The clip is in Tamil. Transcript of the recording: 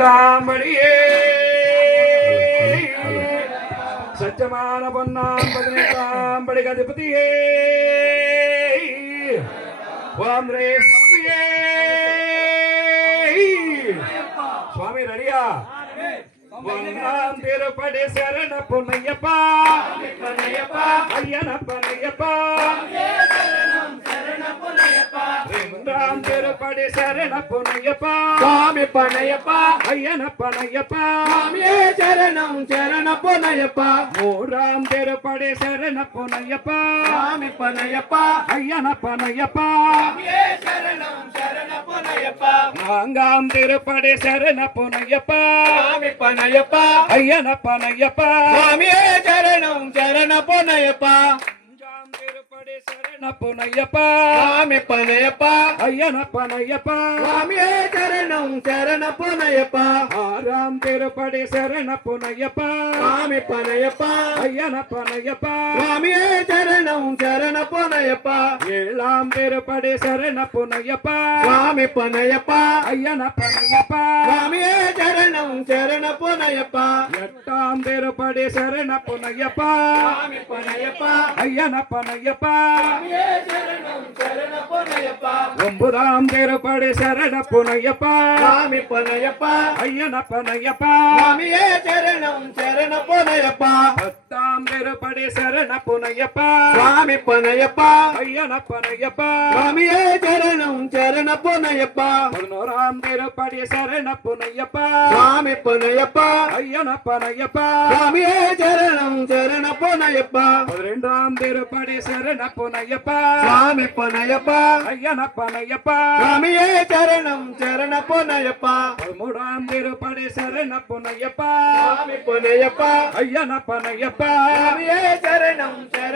தாம்படியே சச்சமான பொன்னாம் 18ஆம் படி கதிபதியே ஓம் ரே சுவாமியே சுவாமி ரெடியா ஒன்றாம் திருப்படி சரண பொன்னையப்பா ஐயனப்பனையப்பா இரண்டாம் திருப்படி சரண பொன்னையப்பா சுவாமி பனையப்பா ஐயனப்பனையப்பா சுவாமியே சரணம் சரண பொன்னையப்பா மூன்றாம் திருப்படி சரண பொன்னையப்பா சுவாமி பனையப்பா ஐயனப்பனையப்பா சுவாமியே சரணம் சரண பொன்னையப்பா நான்காம் திருப்படி சரண பொன்னையப்பா சுவாமி பனையப்பா ஐயனப்பனையப்பா சுவாமியே சரணம் சரண பொன்னையப்பா அஞ்சாம் திருப்படி சரண பொன்னையப்பா சுவாமி பனையப்பா ஐயனப்பனையப்பா சுவாமியே சரணம் சரண பொன்னையப்பா ஆறாம் திருப்படி சரண பொன்னையப்பா சுவாமி பனையப்பா ஐயனப்பனையப்பா சுவாமியே சரணம் சரண பொன்னையப்பா ஏழாம் திருப்படி சரண பொன்னையப்பா சுவாமி பனையப்பா ஐயனப்பனையப்பா சுவாமியே சரணம் சரண பொன்னையப்பா எட்டாம் திருப்படி சரண பொன்னையப்பா சுவாமி பனையப்பா ஐயனப்பனையப்பா சுவாமியே சரணம் சரண பொன்னையப்பா ஒன்பதாம் திருப்படி சரண பொன்னையப்பா சுவாமி பனையப்பா ஐயனப்பனையப்பா சுவாமியே சரணம் சரண பொன்னையப்பா பத்தாம் திருப்படி சரண பொன்னையப்பா சுவாமி பனையப்பா ஐயனப்பனையப்பா சுவாமியே சரணம் சரண பொன்னையப்பா 11ஆம் திருப்படி சரண பொன்னையப்பா சுவாமி பனையப்பா ஐயனப்பனையப்பா சுவாமியே சரணம் சரண பொன்னையப்பா 12ஆம் திருப்படி சரண பொன்னையப்பா சுவாமி பனையப்பா ஐயனப்பனையப்பா சுவாமியே சரணம் சரண பொன்னையப்பா 13ஆம் திருப்படி சரண பொன்னையப்பா சுவாமி பனையப்பா ஐயனப்பனையப்பா சுவாமியே சரணம் சரண